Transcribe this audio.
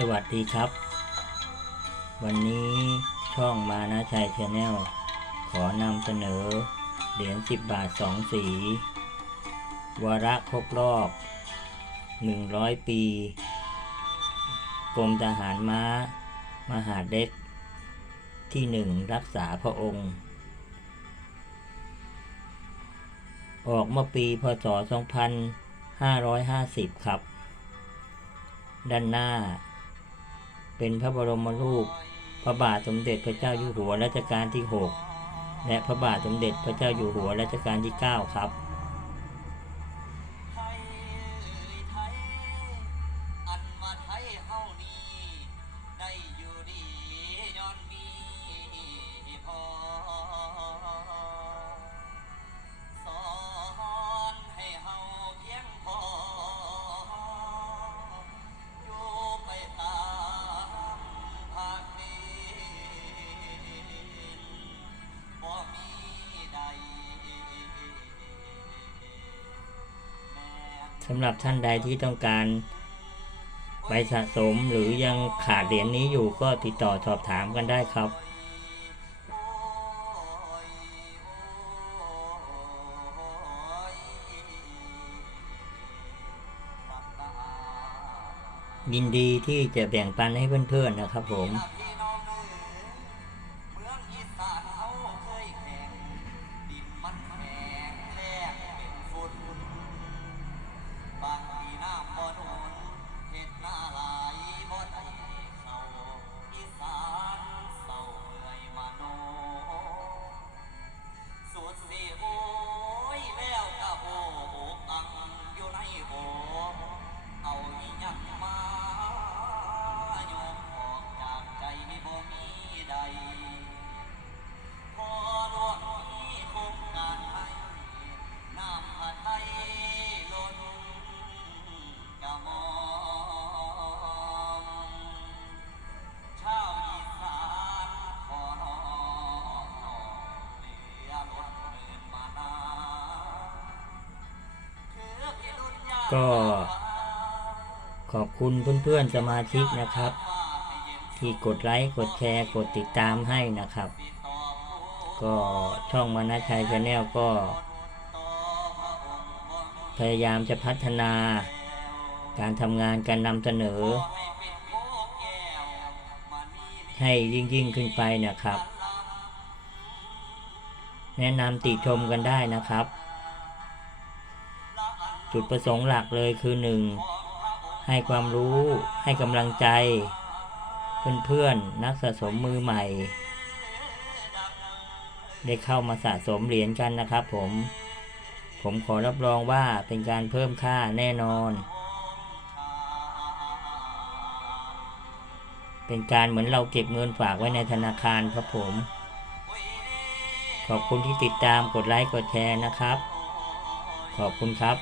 สวัสดีครับ วันนี้ช่องมานะชัยชาแนลขอนำเสนอ เหรียญ10 บาท 2 สี วาระครบรอบ 100 ปี กรมทหารม้า มหาเล็ก ที่หนึ่งรักษาพระองค์ ออกเมื่อปีพศ 2550 ครับด้านหน้า เป็นพระบรมรูป พระบาทสมเด็จพระเจ้าอยู่หัวรัชกาลที่ 6 และพระบาทสมเด็จพระเจ้าอยู่หัวรัชกาลที่ 9 ครับไทยไทยอันมาไทยเฮานี้ สำหรับท่านใดที่ต้องการไปสะสมหรือยังขาดเหรียญนี้อยู่ก็ติดต่อสอบถามกันได้ครับ ยินดีที่จะแบ่งปันให้เพื่อนๆนะครับผม ก็ขอบคุณเพื่อนๆสมาชิกนะครับ ที่กดไลค์กดแชร์กดติดตามให้นะครับ ก็ช่องมานาชัยชาแนลก็ พยายามจะพัฒนา การทำงานการนำเสนอ ให้ยิ่งยิ่งขึ้นไปนะครับ แนะนำติชมกันได้นะครับ จุดประสงค์หลักเลยคือหนึ่งให้ความรู้ให้กำลังใจ เพื่อนๆนักสะสมมือใหม่ ได้เข้ามาสะสมเหรียญกันนะครับผม ผมขอรับรองว่าเป็นการเพิ่มค่าแน่นอน เป็นการเหมือนเราเก็บเงินฝากไว้ในธนาคารครับผม ขอบคุณที่ติดตามกดไลค์กดแชร์นะครับ ขอบคุณครับ